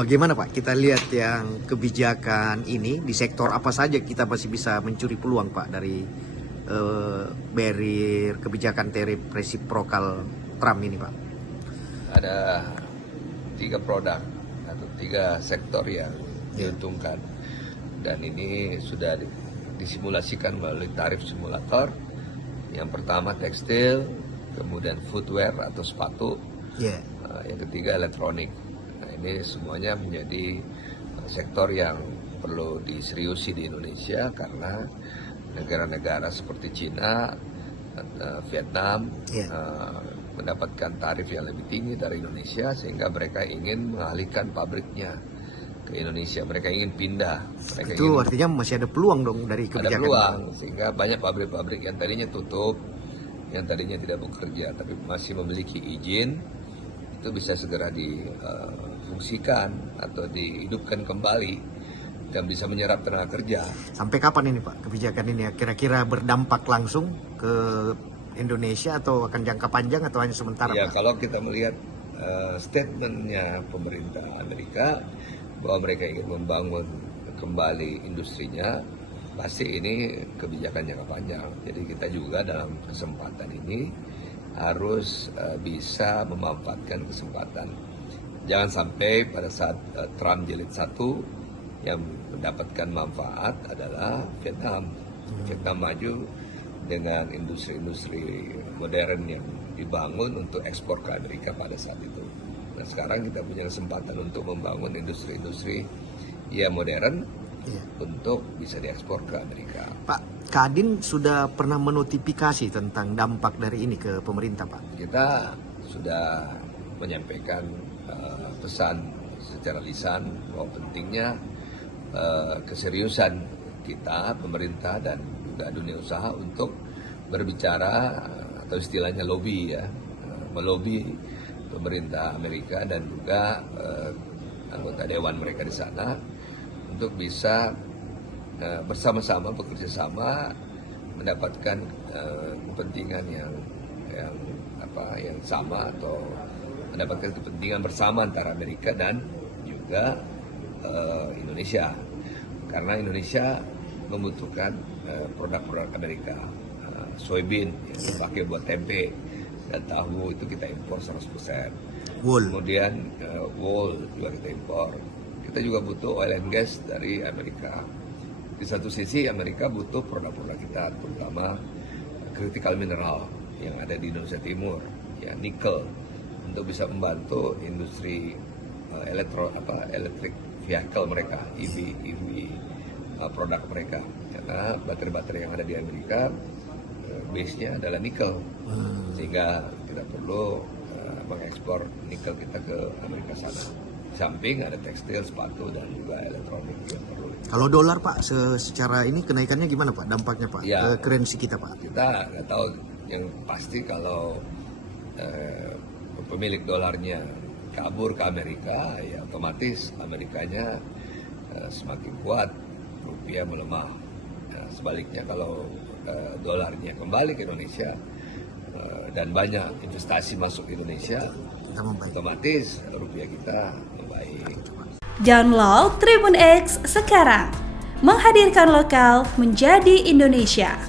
bagaimana Pak kita lihat yang kebijakan ini di sektor apa saja kita masih bisa mencuri peluang Pak dari barrier kebijakan tarif resiprokal Trump ini Pak? Ada 3 produk atau 3 sektor yang diuntungkan, dan ini sudah disimulasikan melalui tarif simulator. Yang pertama tekstil, kemudian footwear atau sepatu, yang ketiga elektronik. Nah, ini semuanya menjadi sektor yang perlu diseriusi di Indonesia karena negara-negara seperti Cina, Vietnam mendapatkan tarif yang lebih tinggi dari Indonesia, sehingga mereka ingin mengalihkan pabriknya ke Indonesia. Mereka ingin pindah. Itu artinya masih ada peluang dong dari kebijakan. Ada peluang, sehingga banyak pabrik-pabrik yang tadinya tutup, yang tadinya tidak bekerja tapi masih memiliki izin, itu bisa segera difungsikan atau dihidupkan kembali dan bisa menyerap tenaga kerja. Sampai kapan ini Pak kebijakan ini kira-kira berdampak langsung ke Indonesia atau akan jangka panjang atau hanya sementara Ya, Pak? kalau kita melihat statementnya pemerintah Amerika bahwa mereka ingin membangun kembali industrinya, pasti ini kebijakan jangka panjang. Jadi kita juga dalam kesempatan ini harus bisa memanfaatkan kesempatan. Jangan sampai pada saat Trump jilid 1 yang mendapatkan manfaat adalah Vietnam. Vietnam maju dengan industri-industri modern yang dibangun untuk ekspor ke Amerika pada saat itu. Nah, sekarang kita punya kesempatan untuk membangun industri-industri yang modern untuk bisa diekspor ke Amerika. Pak, Kadin sudah pernah menotifikasi tentang dampak dari ini ke pemerintah Pak? Kita sudah menyampaikan pesan secara lisan bahwa pentingnya keseriusan kita, pemerintah dan juga dunia usaha untuk berbicara atau istilahnya lobby melobi pemerintah Amerika dan juga anggota dewan mereka di sana untuk bisa bersama-sama bekerja sama mendapatkan kepentingan yang sama atau mendapatkan kepentingan bersama antara Amerika dan juga Indonesia, karena Indonesia membutuhkan produk-produk Amerika. Soybean yang dipakai buat tempe dan tahu itu kita impor 100%. Wool. Kemudian wool juga kita impor. Kita juga butuh oil and gas dari Amerika. Di satu sisi Amerika butuh produk-produk kita, terutama critical mineral yang ada di Indonesia Timur, ya nikel, untuk bisa membantu industri electric vehicle mereka, EV produk mereka. Karena baterai-baterai yang ada di Amerika base-nya adalah nikel, sehingga kita perlu mengekspor nikel kita ke Amerika sana. Di samping ada tekstil, sepatu dan juga elektronik yang perlu. Kalau dolar Pak, secara ini kenaikannya gimana Pak? Dampaknya Pak ke currency kita Pak? Kita nggak tahu, yang pasti kalau pemilik dolarnya kabur ke Amerika, ya otomatis Amerikanya semakin kuat, rupiah melemah. Sebaliknya kalau dolarnya kembali ke Indonesia dan banyak investasi masuk ke Indonesia, otomatis rupiah kita membaik. Download Tribun X sekarang, menghadirkan lokal menjadi Indonesia.